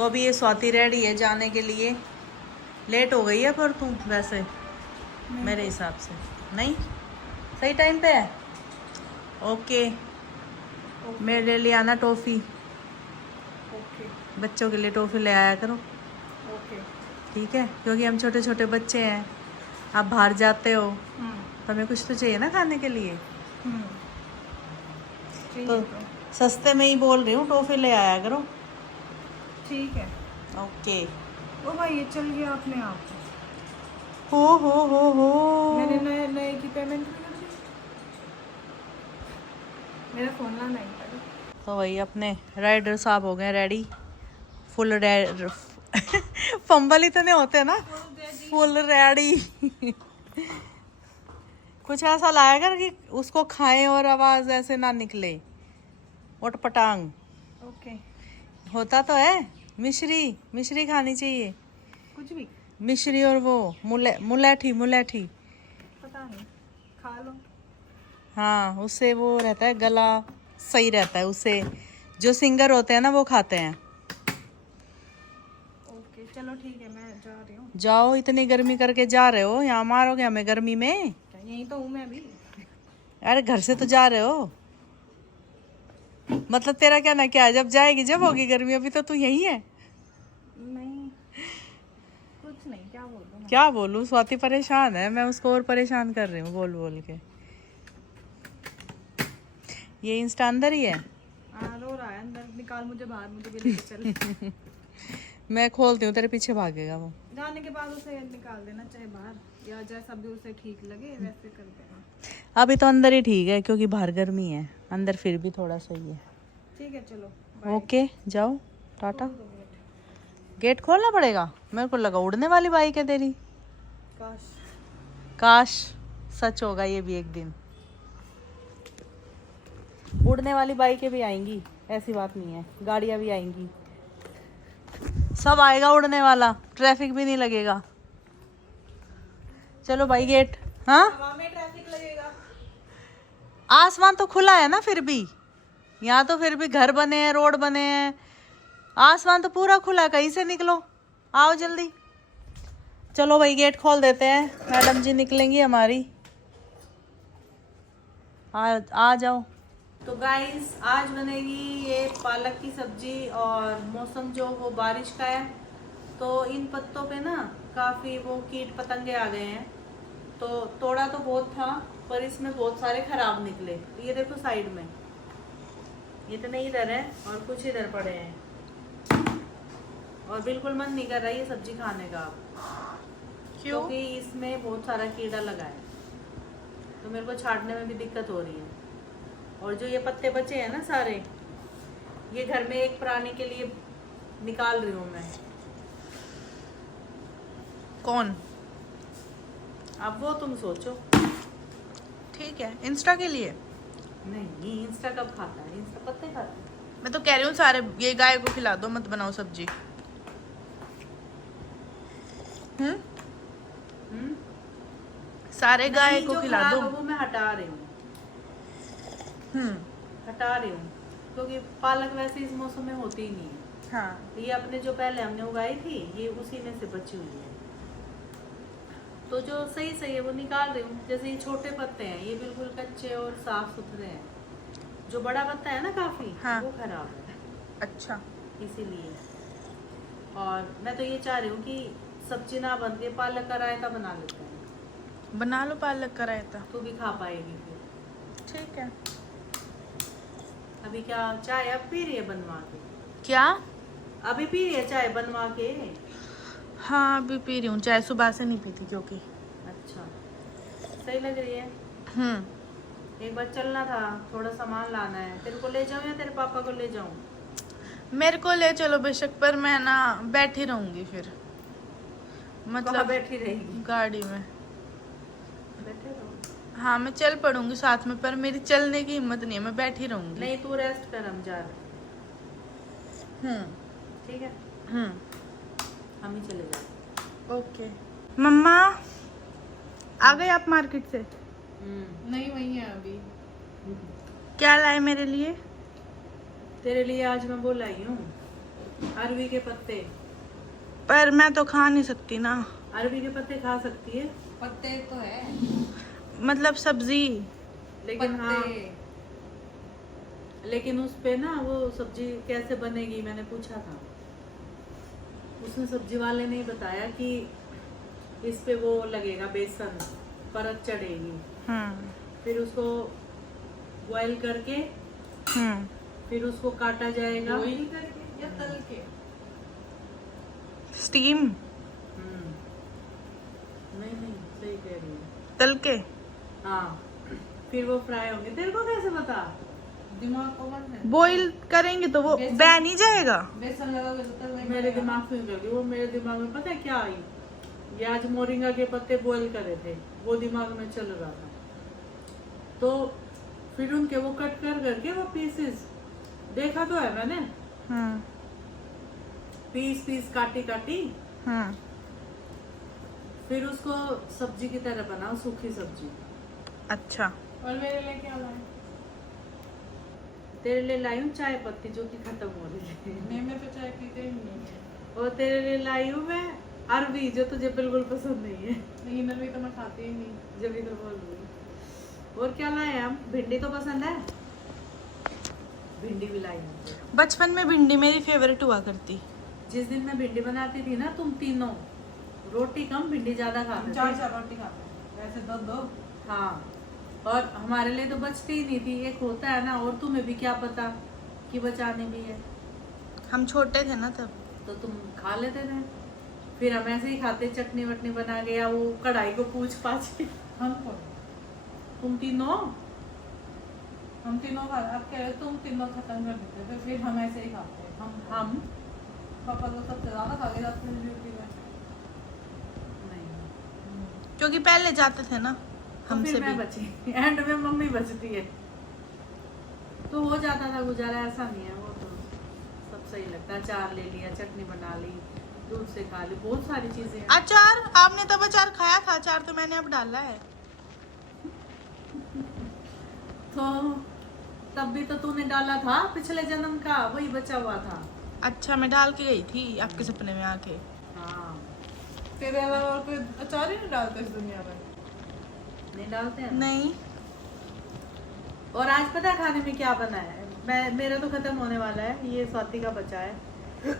तो अभी ये स्वाति रेडी है जाने के लिए। लेट हो गई है पर तू वैसे मेरे हिसाब से नहीं, सही टाइम पे है। ओके, मेरे लिए आना टॉफ़ी। ओके बच्चों के लिए टॉफ़ी ले आया करो, ओके। ठीक है? क्योंकि हम छोटे छोटे बच्चे हैं, आप बाहर जाते हो तो हमें कुछ तो चाहिए ना खाने के लिए। तो सस्ते में ही बोल रही हूँ, टॉफ़ी ले आया करो। ठीक है। ओके। ओ भाई ये चल गया अपने आप। हो मैंने नए नए की पेमेंट भी कर दी। मेरा फोन लाना ही पड़ा। तो वही अपने राइडर साहब हो गए रेडी, फुल रेडी। फंबल इतने होते हैं ना, फुल रेडी। कुछ ऐसा लाया कर कि उसको खाएं और आवाज ऐसे ना निकले, उट पटांग। ओके। होता तो है, मिश्री मिश्री खानी चाहिए, कुछ भी मिश्री और वो मुलेठी मुलेठी। पता नहीं, खा लो। हाँ, उससे वो रहता है, गला सही रहता है उससे। जो सिंगर होते हैं ना वो खाते हैं। ओके चलो ठीक है, मैं जा रही हूँ। जाओ, इतनी गर्मी करके जा रहे हो, यहाँ मारोगे हमें गर्मी में। यहीं तो हूँ मैं भी। अरे घर से तो जा रहे हो, मतलब तेरा कहना क्या है, जब जाएगी जब होगी गर्मी, अभी तो तू यही है। नहीं कुछ नहीं, क्या बोलूँ। क्या बोलूं, स्वाति परेशान है, मैं उसको और परेशान कर रही हूँ बोल बोल के। ये इंस्टा अंदर ही है। हाँ रो रहा है अंदर, निकाल मुझे बाहर, मुझे भी लेके चल। मैं खोलती हूँ, तेरे पीछे भागेगा वो। जाने के बाद उसे निकाल देना, चाहे बाहर या जैसा भी उसे ठीक लगे वैसे कर देना। अभी तो अंदर ही ठीक है क्योंकि बाहर गर्मी है, अंदर फिर भी थोड़ा सही है। ठीक है चलो। ओके जाओ, टाटा। गेट खोलना पड़ेगा, मेरे को लगा उड़ने वाली बाइक है तेरी। काश काश सच होगा ये भी एक दिन। उड़ने वाली बाइकें भी आएंगी, ऐसी बात नहीं है, गाड़ियां भी आएंगी, सब आएगा उड़ने वाला, ट्रैफिक भी नहीं लगेगा। चलो भाई गेट। हाँ, हवा में ट्रैफिक लगेगा। आसमान तो खुला है ना, फिर भी यहाँ तो फिर भी घर बने हैं, रोड बने हैं, आसमान तो पूरा खुला है, कहीं से निकलो, आओ जल्दी। चलो भाई गेट खोल देते हैं, मैडम जी निकलेंगी हमारी। आ जाओ। तो गाइस आज बनेगी ये पालक की सब्जी, और मौसम जो वो बारिश का है, तो इन पत्तों पे ना काफ़ी वो कीट पतंगे आ गए हैं। तो तोड़ा तो बहुत था पर इसमें बहुत सारे खराब निकले। तो ये देखो साइड में इतने इधर है और कुछ इधर पड़े हैं, और बिल्कुल मन नहीं कर रहा ये सब्जी खाने का अब, क्योंकि इसमें बहुत सारा कीड़ा लगा है, तो मेरे को छांटने में भी दिक्कत हो रही है। और जो ये पत्ते बचे हैं ना सारे, ये घर में एक प्राणी के लिए निकाल रही हूँ मैं। कौन? अब वो तुम सोचो। ठीक है, इंस्टा के लिए। नहीं, इंस्टा कब खाता है, इंस्टा पत्ते खाता है। मैं तो कह रही हूँ सारे ये गाय को खिला दो, मत बनाओ सब्जी। सारे गाय को खिला दो। वो मैं हटा रही हूँ, हटा रही हूँ, क्योंकि पालक वैसे इस मौसम में होती ही नहीं है। हाँ ये अपने जो पहले हमने उगाई थी, ये उसी में से बची हुई है, तो जो सही सही है वो निकाल रही हूँ। जैसे ये छोटे पत्ते हैं, ये बिल्कुल कच्चे और साफ सुथरे हैं। जो बड़ा पत्ता है ना काफी, हाँ। वो खराब है, अच्छा। इसीलिए। और मैं तो ये चाह रही हूँ कि सब्जी ना बन के पालक का रायता बना लेते हैं। बना लो पालक का रायता। तू भी खा पाएगी फिर। ठीक है। अभी क्या चाय अब पी रही है बनवा के? क्या? अभी पी रही है चाय बनवा के? हाँ अभी पी रही हूँ चाय, सुबह से नहीं पीती क्योंकि। अच्छा, सही लग रही है। एक बार चलना था, थोड़ा सामान लाना है, तेरे को ले जाऊं या तेरे पापा को ले जाऊं? मेरे को ले चलो बेशक, पर मैं ना बैठी रहूंगी फिर, मतलब बैठी रहेगी? गाड़ी में। बैठे रहो। हाँ मैं चल पड़ूंगी साथ में, पर मेरी चलने की हिम्मत नहीं है, मैं बैठी रहूंगी। नहीं तू रेस्ट कर, हम जा रहे। ठीक है, हम ही चले जाए। ओके। मम्मा आ गए आप मार्केट से? नहीं, वही है अभी। क्या लाए मेरे लिए? तेरे लिए आज मैं वो लाई हूँ, अरबी के पत्ते। पर मैं तो खा नहीं सकती ना। अरबी के पत्ते खा सकती है, पत्ते तो है, मतलब सब्जी। लेकिन हाँ, पत्ते लेकिन उस पे ना वो सब्जी कैसे बनेगी मैंने पूछा था, उसने सब्जी वाले ने बताया कि इस पे वो लगेगा बेसन, परत चढ़ेगी, फिर उसको बॉईल करके फिर उसको काटा जाएगा। बॉईल करके या तल के? स्टीम। नहीं नहीं, सही कह रही है। तल के। हाँ, फिर वो फ्राई होंगे। तेरे को कैसे पता? दिमाग को मत है। बॉईल करेंगे तो वो बह नहीं जाएगा। बेसन लगाओगे तो तल मेरे दिमाग में गई वो, मेरे दिमाग में पता है क्या आई, ये आज मोरिंगा के पत्ते बॉईल करे थे, वो दिमाग में चल रहा था। तो फिर उनके वो कट कर करके वो पीसेस देखा तो है मैंने, पीस पीस काटी काटी, फिर उसको सब्जी की तरह बनाओ, सूखी सब्जी। अच्छा। और मेरे लिए क्या लाए? तेरे लिए लाई हूँ चाय पत्ती जो कि खत्म हो रही है, मैं तो चाय पीते ही नहीं है। और तेरे लिए लाई हूँ मैं अरबी जो तुझे बिल्कुल पसंद नहीं है। लेकिन अरबी तो मैं खाती ही नहीं। जब भी तो बोल रही हूँ। और क्या लाए हम? भिंडी तो पसंद है, भिंडी भी लाई हूँ। बचपन में भिंडी मेरी फेवरेट हुआ करती। जिस दिन मैं भिंडी बनाती थी ना, तुम तीनों रोटी कम भिंडी ज्यादा हम खाते चार थे। चार रोटी खाते हैं, वैसे दो दो। हाँ, और हमारे लिए तो बचती ही नहीं थी, एक होता है ना, और तुम्हें भी क्या पता कि बचाने भी है, हम छोटे थे ना तब। तो तुम खा लेते थे। फिर हम ऐसे ही खाते, चटनी वटनी बना के या वो कढ़ाई को पूछ पाछ के। हमको तुम तीनों हम तीनों खा, अब कह रहे तुम तीनों खत्म कर देते थे, फिर हम ऐसे ही खाते हैं। हम पापा तो सबसे ज्यादा खा के जाते हैं ड्यूटी में। नहीं, क्योंकि पहले जाते थे ना तो हमसे फिर मैं भी। बची, एंड में मम्मी बचती है, तो हो जाता था गुजारा। ऐसा नहीं है, वो तो सब सही लगता है। अचार ले लिया, चटनी बना ली, दूध से खा ली, बहुत सारी चीजें हैं। अचार आपने तब अचार खाया था, अचार तो मैंने अब डाला है। तो तब भी तो तूने डाला था, पिछले जन्म का वही बचा हुआ था। अच्छा, मैं डाल के गई थी आपके सपने में आके। हाँ, तेरे अलावा और कोई अचार ही नहीं डालते इस दुनिया में। नहीं डालते हैं। नहीं। और आज पता है खाने में क्या बना है? मेरा तो खत्म होने वाला है, ये स्वाति का बचा है।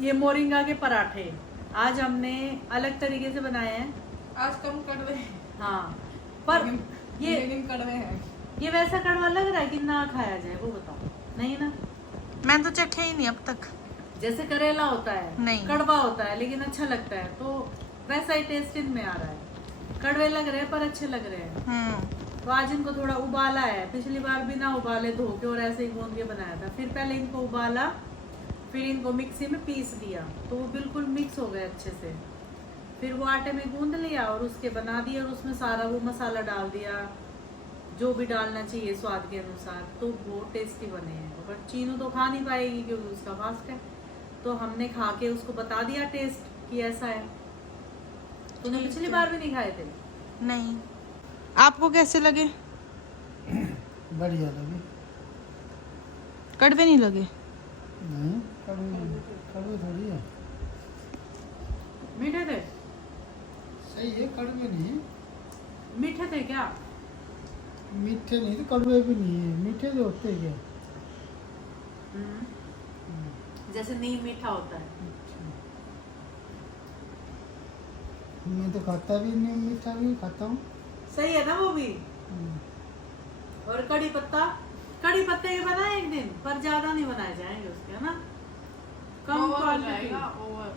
ये मोरिंगा के पराठे आज हमने अलग तरीके से बनाए हैं। आज कम कड़वे हैं, हाँ, पर लेकिन कड़वे हैं। ये वैसा कड़वा लग रहा है कि ना खाया जाए, वो बताओ। नहीं ना, मैं तो चखे ही नहीं अब तक। जैसे करेला होता है, नहीं। कड़वा होता है लेकिन अच्छा लगता है, तो वैसा ही टेस्ट इनमें आ रहा है। कड़वे लग रहे हैं पर अच्छे लग रहे हैं। तो आज इनको थोड़ा उबाला है, पिछली बार बिना उबाले धो के और ऐसे ही गूंद के बनाया था। फिर पहले इनको उबाला, फिर इनको मिक्सी में पीस दिया, तो वो बिल्कुल मिक्स हो गए अच्छे से। फिर वो आटे में गूंद लिया और उसके बना दिया, और उसमें सारा वो मसाला डाल दिया जो भी डालना चाहिए स्वाद के अनुसार, तो बहुत टेस्टी बने हैं। बट चीनू तो खा नहीं पाएगी क्योंकि उसका फास्ट है, तो हमने खा के उसको बता दिया टेस्ट कि ऐसा है। तूने पिछली बार भी नहीं खाए थे? नहीं। आपको कैसे लगे? बढ़िया लगी। कड़वे नहीं लगे? नहीं, कड़वी कड़वी थोड़ी है। मीठे थे? सही है, कड़वे नहीं। मीठे थे क्या? मीठे नहीं तो कड़वे भी नहीं है, मीठे तो होते ही है। जैसे नहीं मीठा होता है। मैं तो खाता भी नहीं, मीठा भी खाता हूँ। सही है ना वो भी। और कड़ी पत्ता, कड़ी पत्ते के बनाए एक दिन, पर ज्यादा नहीं बनाए जाएंगे उसके, है ना, कम ओवर हो क्वांटिटी। जाएगा, ओवर।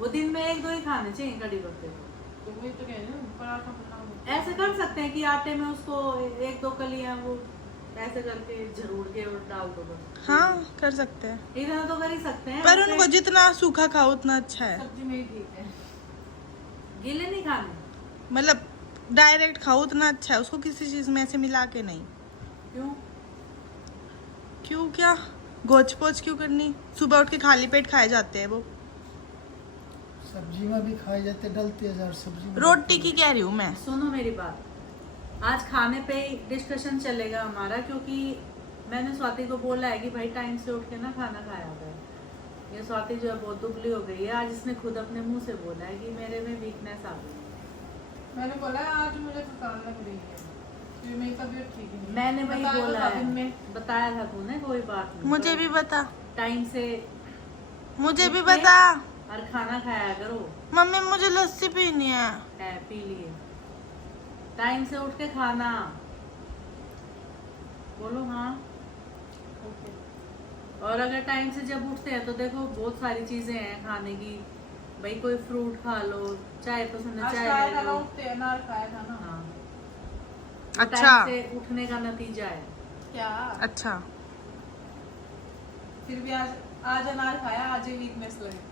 वो दिन में एक दो ही खाने चाहिए कड़ी पत्ते। तो वही तो कह रही हूँ, पराठा बनाओ। ऐसे कर सकते हैं कि आटे में उसको एक दो कलियां वो ऐसे करके झरूड़ के और डाल दो बस। हाँ, कर सकते हैं, इतना तो कर ही सकते हैं। पर ऐसे उनको जितना सूखा खाओ उतना अच्छा है। सब्जी में ही ठीक है। गीले नहीं खाने। मतलब डायरेक्ट खाओ उतना अच्छा है, उसको किसी चीज में ऐसे मिला के नहीं। क्यों? क्यों क्या गोच पोच क्यों करनी? सुबह उठ के खाली पेट खाए जाते हैं वो। सब्जी में भी खाए जाते, डलते हजार सब्जी में। रोटी की कह रही हूँ मैं। सुनो मेरी बात, आज खाने पे ही डिस्कशन चलेगा हमारा, क्योंकि मैंने स्वाति को बोला है कि भाई टाइम से उठ के ना खाना खाया कर। ये स्वाति जो है बहुत दुबली हो गई है। आज इसने खुद अपने मुंह से बोला है कि मेरे में वीकनेस आ गई। मैंने बोला आज मुझे थकान लग रही है, क्योंकि मेरी तबीयत ठीक नहीं है। मैंने वही बताया बोला था है, दिन में। बताया था तूने, कोई बात नहीं। मुझे भी बता, टाइम से मुझे भी उठ के बता। और खाना खाया करो। मम्मी मुझे लस्सी पीनी है। पी लिए। टाइम से उठ के खाना। बोलो हाँ। ओके। और अगर टाइम से जब उठते हैं तो देखो बहुत सारी चीजें हैं खाने की। भाई कोई फ्रूट खा लो, चाय पसंद है आज चाय खाया ले था ना, लो। उठते अनार खाया था ना। हाँ। अच्छा। टाइम से उठने का नतीजा है। क्या? अच्छा, फिर भी आज अनार खाया, आज ही वीकनेस लग रही।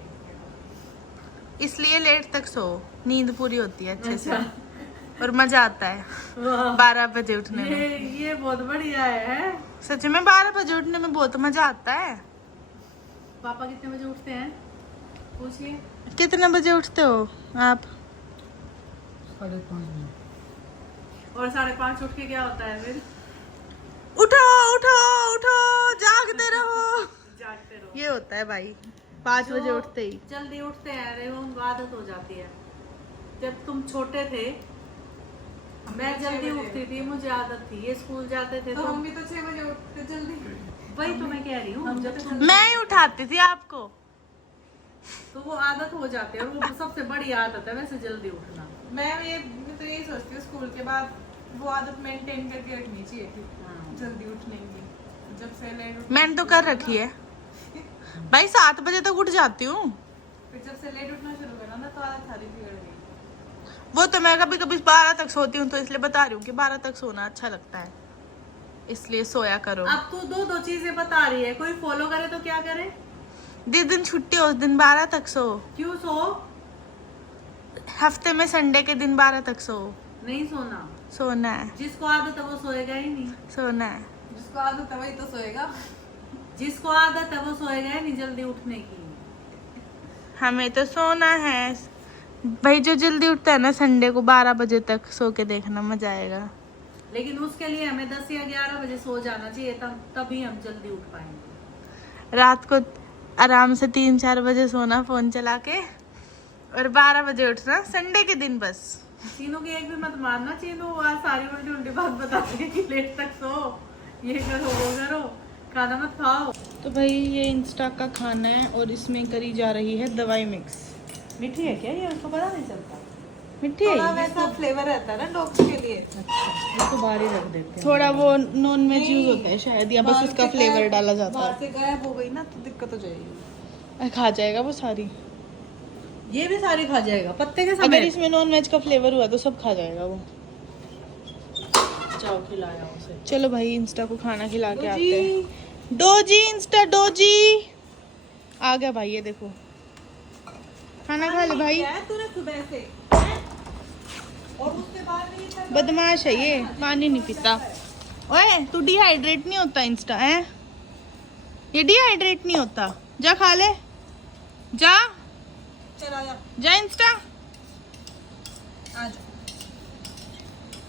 इसलिए लेट तक सो, नींद पूरी होती है अच्छे से अच्छा। और मजा आता है वाह। 12 बजे उठने में। ये बहुत बढ़िया है। सच में 12 बजे उठने में बहुत मजा आता है। पापा कितने बजे उठते हैं पूछिए। कितने बजे उठते हो आप? 5:30 में। और 5:30 उठ के क्या होता है फिर? उठो उठो उठो, जागते रहो, जागते रहो। ये होता है भाई 5 बजे जो उठते ही। जल्दी उठते हैं अरे वो उनको आदत हो जाती है। जब तुम छोटे थे मैं तो जल्दी 6 बजे। उठती थी, मुझे आदत थी। ये स्कूल जाते थे तो तो हम भी तो 6 बजे उठते जल्दी। वही तो मैं कह रही हूँ। जब तुम मैं ही उठाती थी आपको। तो वो आदत हो जाती है और वो सबसे बड़ी आदत है वैसे जल्दी उठना। मैं तो यही सोचती हूँ स्कूल के बाद वो आदत मेंटेन करके रखनी चाहिए थी, हाँ। जल्दी उठने की। जब से लेट मैंने तो कर रखी है भाई, 7 बजे तक उठ जाती हूँ। फिर जब से लेट उठना शुरू करा ना तो आदत सारी बिगड़ गई। वो तो मैं कभी कभी 12 तक सोती हूँ, तो इसलिए बता रही हूँ कि 12 तक सोना अच्छा लगता है, इसलिए सोया करो। अब तू दो चीजें बता रही है, कोई फॉलो करे तो क्या करे? जिस दिन छुट्टी हो उस दिन 12 तक सो। क्यों सो? हफ्ते में संडे के दिन 12 तक सो। नहीं सोना। सोना है, जिसको आदत है वो सोएगा ही नहीं। सोना है। जिसको आदत है वही तो सोएगा। जिसको आदत है वो सोएगा ही नहीं जल्दी उठने की। हमें तो सोना है भाई। जो जल्दी उठता है ना संडे को 12 बजे तक सो के देखना, मजा आएगा। लेकिन उसके लिए हमें 10 या 11 बजे सो जाना चाहिए, तभी हम जल्दी उठ पाएंगे। रात को आराम से 3-4 बजे सोना फोन चला के, और 12 बजे उठना संडे के दिन बस। तीनों की एक भी मत मारना चाहिए। तो आज सारी उल्टी उल्टी बात बताते हैं कि लेट तक सो, ये करो वो करो, खाना मत खाओ। तो भाई ये इंस्टा का खाना है और इसमें करी जा रही है दवाई मिक्स। मीठी है क्या ये? उसको पता नहीं चलता। मिट्टी थोड़ा है वैसा फ्लेवर रहता है ना डॉग्स के लिए। इसको बाहर ही रख देते हैं। थोड़ा वो नॉन वेज यूज होता है शायद, या बस बाहर उसका से फ्लेवर गायब- डाला जाता बाहर से गायब हो गई ना तो दिक्कत हो जाएगी। है। खा जाएगा वो सारी। ये भी सारी खा जाएगा पत्ते के अगर समेत। इसमें नॉन वेज का फ्लेवर हुआ तो सब खा जाएगा वो। चाव खिलाया उसे। चलो भाई इंस्टा को खाना खिला के आते हैं। डोजी इंस्टा डोजी आ गया भाई, ये देखो खाना खा ले भाई। तूने सुबह से और उसके बाद भी इतना बदमाश है ये, पानी नहीं पीता। ओए तू डिहाइड्रेट नहीं होता इंस्टा है, ये डिहाइड्रेट नहीं होता। जा खा ले, जा चला जा। जा इंस्टा। आ जा।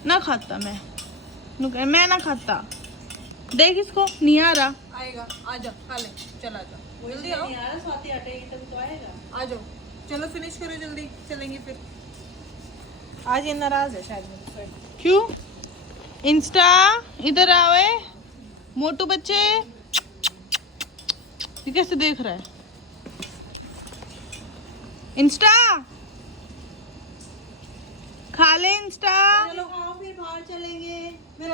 ना खाता मैं ना खाता। देख इसको नहीं आ रहा। आएगा, आ जा, खा ले, चला जा। जल्दी आओ, स्वाति हटेगी तभी तो आएगा। आ जाओ। चलो फिनिश करो जल्दी, चलेंगे फिर। आज ये नाराज है शायद मुझसे। क्यों? इंस्टा इधर आओ मोटू बच्चे। ये कैसे देख रहा है? इंस्टा खा ले इंस्टा। चलो खाओ फिर बाहर चलेंगे। मैं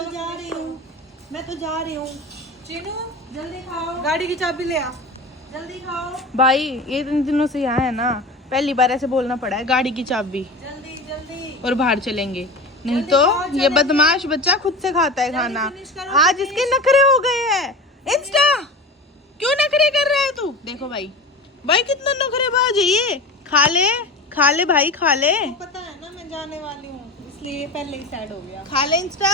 तो जा रही हूँ। चीनू जल्दी खाओ, गाड़ी की चाबी ले आ। जल्दी खाओ, भाई ये इन दिनों से यहाँ है ना, पहली बार ऐसे बोलना पड़ा है गाड़ी की चाबी जल्दी जल्दी। और बाहर चलेंगे। नहीं तो ये बदमाश बच्चा खुद से खाता है खाना। आज इसके नखरे हो गए हैं। इंस्टा क्यों नखरे कर रहा है तू? देखो भाई कितना नखरेबाज है ये। खा ले भाई खा ले। पता है ना मैं जाने वाली हूँ, इसलिए ये पहले ही सैड हो गया। खा ले इंस्टा।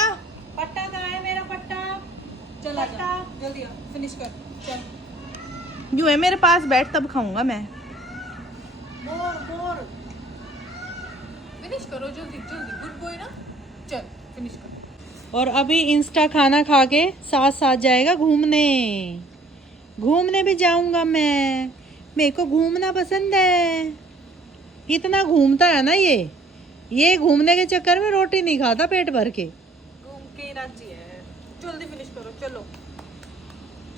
पट्टा कहाँ है मेरा पट्टा? चला जा, जल्दी आ, फिनिश कर, चल। यूं है मेरे पास बैठ तब खाऊंगा मैं। बोर फिनिश करो जल्दी जल्दी, गुड बॉय ना। चल फिनिश कर। और अभी इंस्टा खाना खा के साथ साथ जाएगा घूमने। घूमने भी जाऊंगा मैं, मेरे को घूमना पसंद है। इतना घूमता है ना ये घूमने के चक्कर में रोटी नहीं खाता पेट भर के। घूम के ही राजी है। जल्दी फिनिश करो चलो।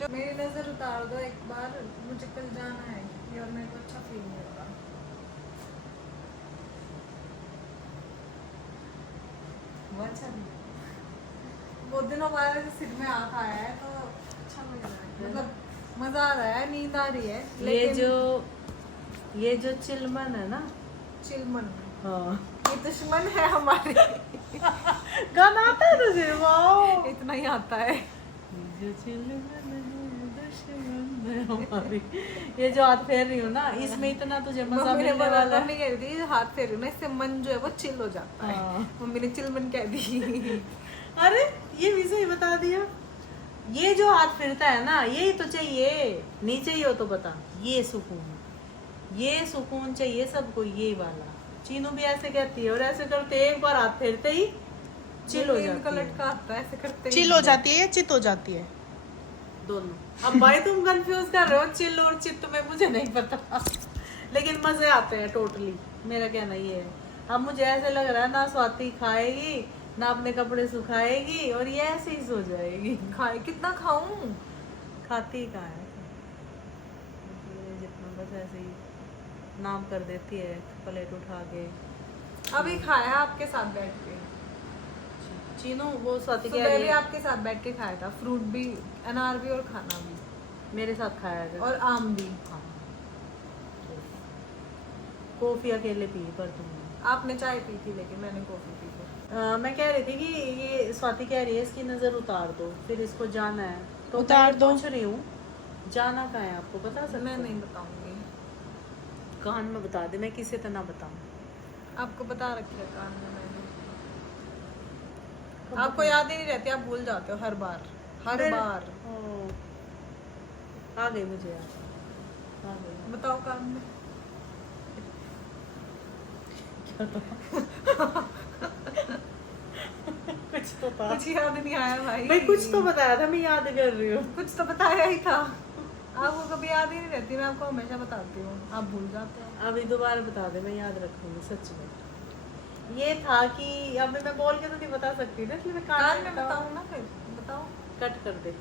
मेरी नजर उतार दो एक बार, मुझे कल जाना है और मेरे को अच्छा फील नहीं हो रहा। वो अच्छा नहीं, बहुत दिनों बाद सिर में आँख आया है तो अच्छा लग रहा है, मतलब मजा आ रहा है, नींद आ रही है। ये जो चिलमन है ना, चिलमन, हाँ ये दुश्मन है हमारे। गाना आता है तुझे? वाओ, इतना ही आता है। जो चिलमन है, दुश्मन है हमारी। ये जो हाथ फेर रही हूँ ना, इसमें इतना तुझे मजा मम्मी ने मिलने बोला वाला मम्मी कह रही थी हाथ फेर ना, इससे मन जो है वो चिल हो जाता है। हाँ। मम्मी ने चिलमन कह दी। अरे ये भी सही बता दिया। ये जो हाथ फिरता है ना, यही तो चाहिए। नहीं चाहिए हो तो बता। ये सुकून चाहिए सबको, ये वाला। चीनू भी ऐसे कहती है, और ऐसे करते एक बार हाथ फेरते ही चिल हो जाती है। लटका आता है ऐसे करते ही। चिल हो जाती है या चित हो जाती है? दोनों। अब भाई तुम कंफ्यूज कर रहे हो चिल और चित्त में, मुझे नहीं पता। लेकिन मजे आते हैं टोटली। मेरा कहना ये है। अब मुझे ऐसे लग रहा है ना स्वाति खाएगी ना अपने कपड़े सुखाएगी, और ये ऐसे ही सो जाएगी। खाए कितना खाऊं? खाती कहाँ है, जितना बस ऐसे ही नाम कर देती है प्लेट उठा के। अभी खाया आपके साथ बैठ के। चीनू वो स्वाति कह सुबह रही भी है आपके साथ बैठ के खाया था, फ्रूट भी, अनार भी और खाना भी, मेरे साथ खाया था। और आम भी। हाँ। कॉफी अकेले पी पर तुमने। आपने चाय पी थी लेकिन मैंने कॉफी पी थी। मैं कह रही थी कि ये स्वाति कह रही है इसकी नजर उतार दो, फिर इसको जाना है तो उतार मैं दो। पूछ रही हूँ जाना कहाँ है, आपको बता सकते मैं हो? नहीं बताऊंगी। कान में बता दे, मैं किसे तना बताऊँ। आपको बता रखा है कान में मैंने। आपको याद ही नहीं रहती, आप भूल जाते हो हर बार, हर बार। आ गई मुझे याद, आ गई। बताओ कान में। कुछ तो था, कुछ याद नहीं आया भाई। भाई कुछ तो बताया था, मैं याद कर रही हूँ। कुछ तो बताया ही था। आपको कभी याद ही नहीं रहती, मैं आपको हमेशा बताती हूँ, आप भूल जाते हो। अभी दोबारा बता दे, मैं याद रखूंगी सच में। ये था कि अभी मैं बोल के तो नहीं बता सकती ना, इसलिए मैं कान में बताऊँ ना, फिर बताओ। कट कर दे।